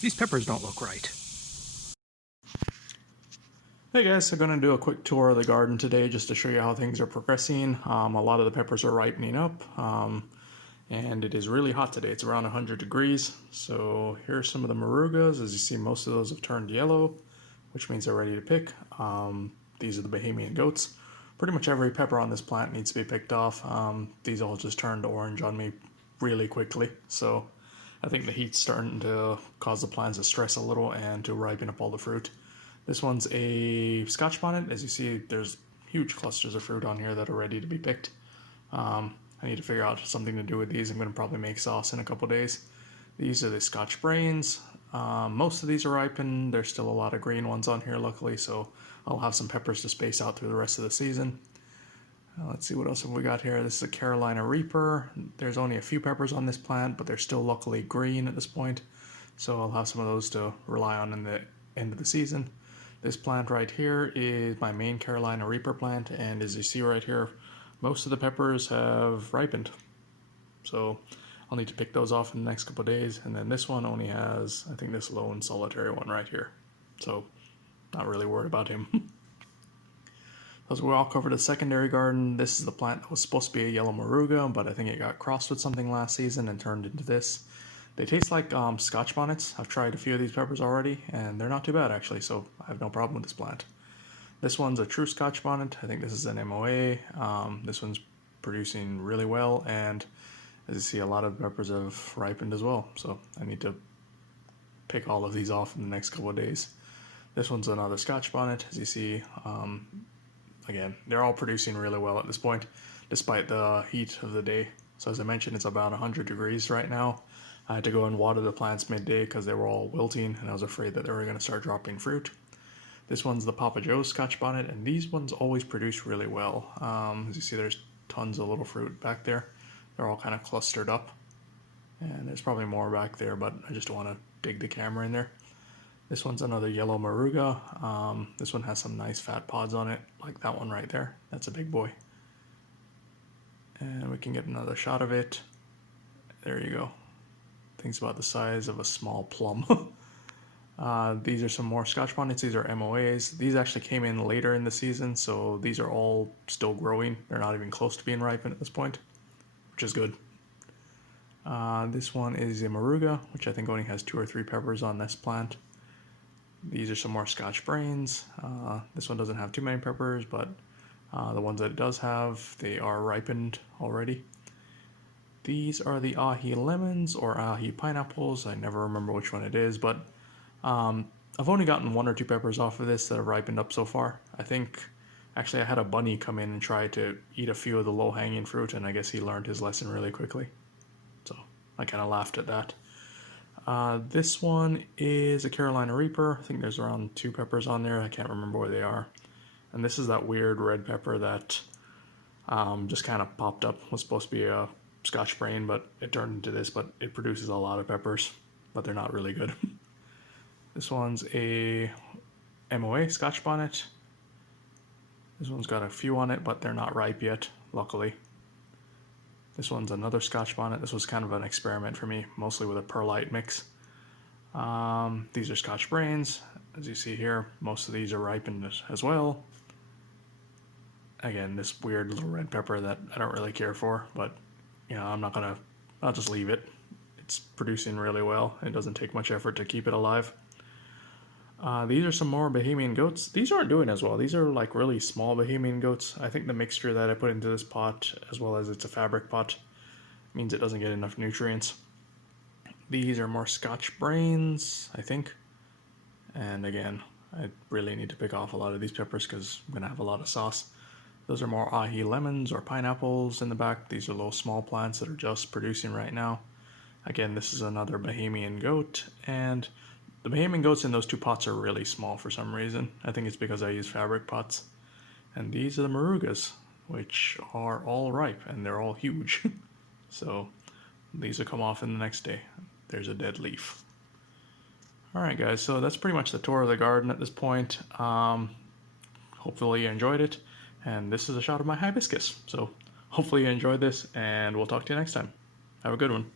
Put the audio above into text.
These peppers don't look right. Hey guys, so I'm going to do a quick tour of the garden today just to show you how things are progressing. A lot of the peppers are ripening up, and it is really hot today. It's around 100 degrees. So here are some of the Murugas. As you see, most of those have turned yellow, which means they're ready to pick. These are the Bahamian goats. Pretty much every pepper on this plant needs to be picked off. These all just turned orange on me really quickly. So I think the heat's starting to cause the plants to stress a little and to ripen up all the fruit. This one's a Scotch Bonnet. As you see, there's huge clusters of fruit on here that are ready to be picked. I need to figure out something to do with these. I'm going to probably make sauce in a couple days. These are the Scotch Brains. Most of these are ripened. There's still a lot of green ones on here, luckily, so I'll have some peppers to space out through the rest of the season. Let's see, what else have we got here? This is a Carolina Reaper. There's only a few peppers on this plant, but they're still luckily green at this point, so I'll have some of those to rely on in the end of the season. This plant right here is my main Carolina Reaper plant, and as you see right here, most of the peppers have ripened. So I'll need to pick those off in the next couple of days, and then this one only has, I think, this lone solitary one right here. So not really worried about him. As we all covered the secondary garden, this is the plant that was supposed to be a yellow Muruga, but I think it got crossed with something last season and turned into this. They taste like Scotch Bonnets. I've tried a few of these peppers already, and they're not too bad actually, so I have no problem with this plant. This one's a true Scotch Bonnet. I think this is an MOA. This one's producing really well, and as you see, a lot of peppers have ripened as well, so I need to pick all of these off in the next couple of days. This one's another Scotch Bonnet. As you see, again, they're all producing really well at this point, despite the heat of the day. So as I mentioned, it's about 100 degrees right now. I had to go and water the plants midday because they were all wilting, and I was afraid that they were going to start dropping fruit. This one's the Papa Joe's Scotch Bonnet, and these ones always produce really well. As you see, there's tons of little fruit back there. They're all kind of clustered up, and there's probably more back there, but I just don't want to dig the camera in there. This one's another yellow Muruga. This one has some nice fat pods on it, like that one right there. That's a big boy. And we can get another shot of it. There you go. Thing's about the size of a small plum. These are some more Scotch Bonnets. These are MOAs. These actually came in later in the season, so these are all still growing. They're not even close to being ripened at this point, which is good. This one is a Muruga, which I think only has 2 or 3 peppers on this plant. These are some more Scotch Brains. This one doesn't have too many peppers, but the ones that it does have, they are ripened already. These are the Ahi Lemons or Ahi Pineapples. I never remember which one it is, but I've only gotten 1 or 2 peppers off of this that have ripened up so far. I think, actually I had a bunny come in and try to eat a few of the low-hanging fruit, and I guess he learned his lesson really quickly. So I kind of laughed at that. This one is a Carolina Reaper. I think there's around 2 peppers on there. I can't remember where they are. And this is that weird red pepper that just kind of popped up. Was supposed to be a Scotch Brain, but it turned into this, but it produces a lot of peppers, but they're not really good. This one's a MOA Scotch Bonnet. This one's got a few on it, but they're not ripe yet, luckily. This one's another Scotch Bonnet. This was kind of an experiment for me, mostly with a perlite mix. These are Scotch Brains. As you see here, most of these are ripened as well. Again, this weird little red pepper that I don't really care for, but you know, I'll just leave it. It's producing really well. It doesn't take much effort to keep it alive. These are some more Bahamian goats. These aren't doing as well. These are like really small Bahamian goats. I think the mixture that I put into this pot, as well as it's a fabric pot, means it doesn't get enough nutrients. These are more Scotch Brains, I think. And again, I really need to pick off a lot of these peppers because I'm going to have a lot of sauce. Those are more Ahi Lemons or pineapples in the back. These are little small plants that are just producing right now. Again, this is another Bahamian goat, and the Bahamian goats in those 2 pots are really small for some reason. I think it's because I use fabric pots. And these are the Murugas, which are all ripe, and they're all huge. So these will come off in the next day. There's a dead leaf. Alright guys, so that's pretty much the tour of the garden at this point. Hopefully you enjoyed it. And this is a shot of my hibiscus. So hopefully you enjoyed this, and we'll talk to you next time. Have a good one.